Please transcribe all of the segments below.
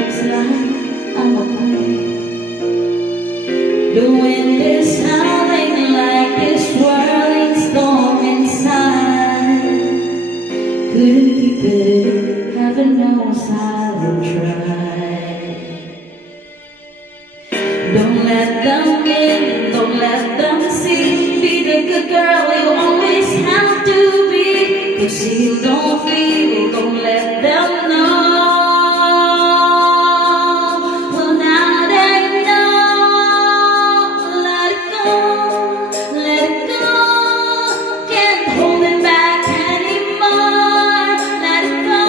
looks like I'm okay. The wind is howling like this swirling storm inside. Couldn't keep it in, heaven knows I will try. Don't let them in, don't let them see. Be the good girl you always have to be. 'Cause you don't feel, don't let them know. Well, now they know. Let it go, let it go. Can't hold it back anymore. Let it go,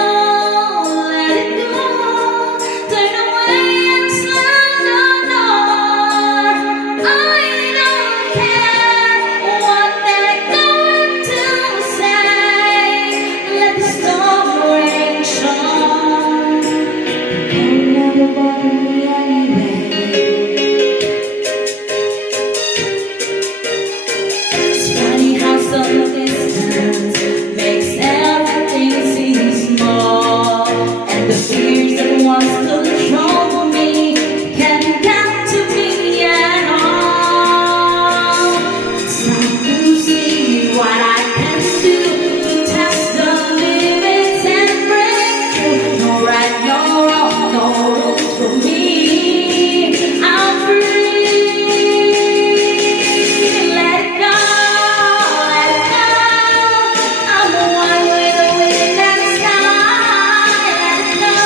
let it go. Turn away and slam the door. I don't care what they're going to say. Let the storm rage on. You'll never bother me anyway. It's funny how some distance makes everything seem small, and the fears that once controlled me can't get to me at all. It's time to see what I can do to test the limits and break through. No right, no wrong, no rules for me. I'm free. Let it go, let it go. I'm the one with the wind and sky. Let it go,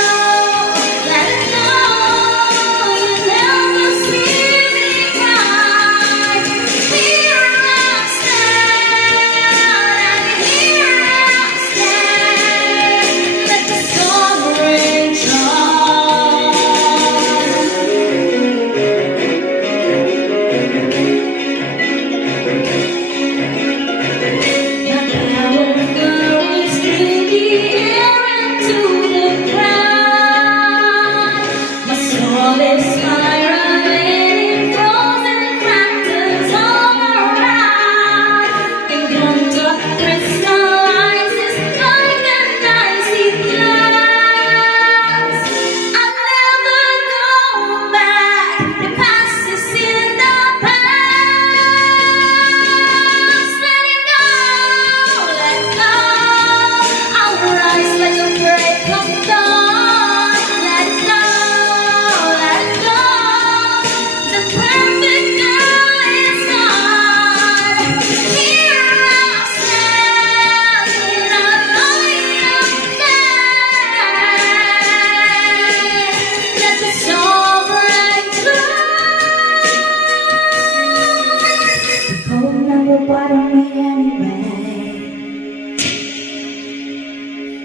let it go. You never see me cry. Here I stand, and here I stand. Let the storm rage on. My power flows through the air into the ground. My soul is spiraling in frozen fractals all around. The contour crystallizes like an icy glass. I'll never go back. The past is in the past. Let it go, let go. I'll rise like a break of dawn. Let it go, let it go. The perfect girl is gone. Here I stand in a light of day. Let the storm break through. Cold on your bottom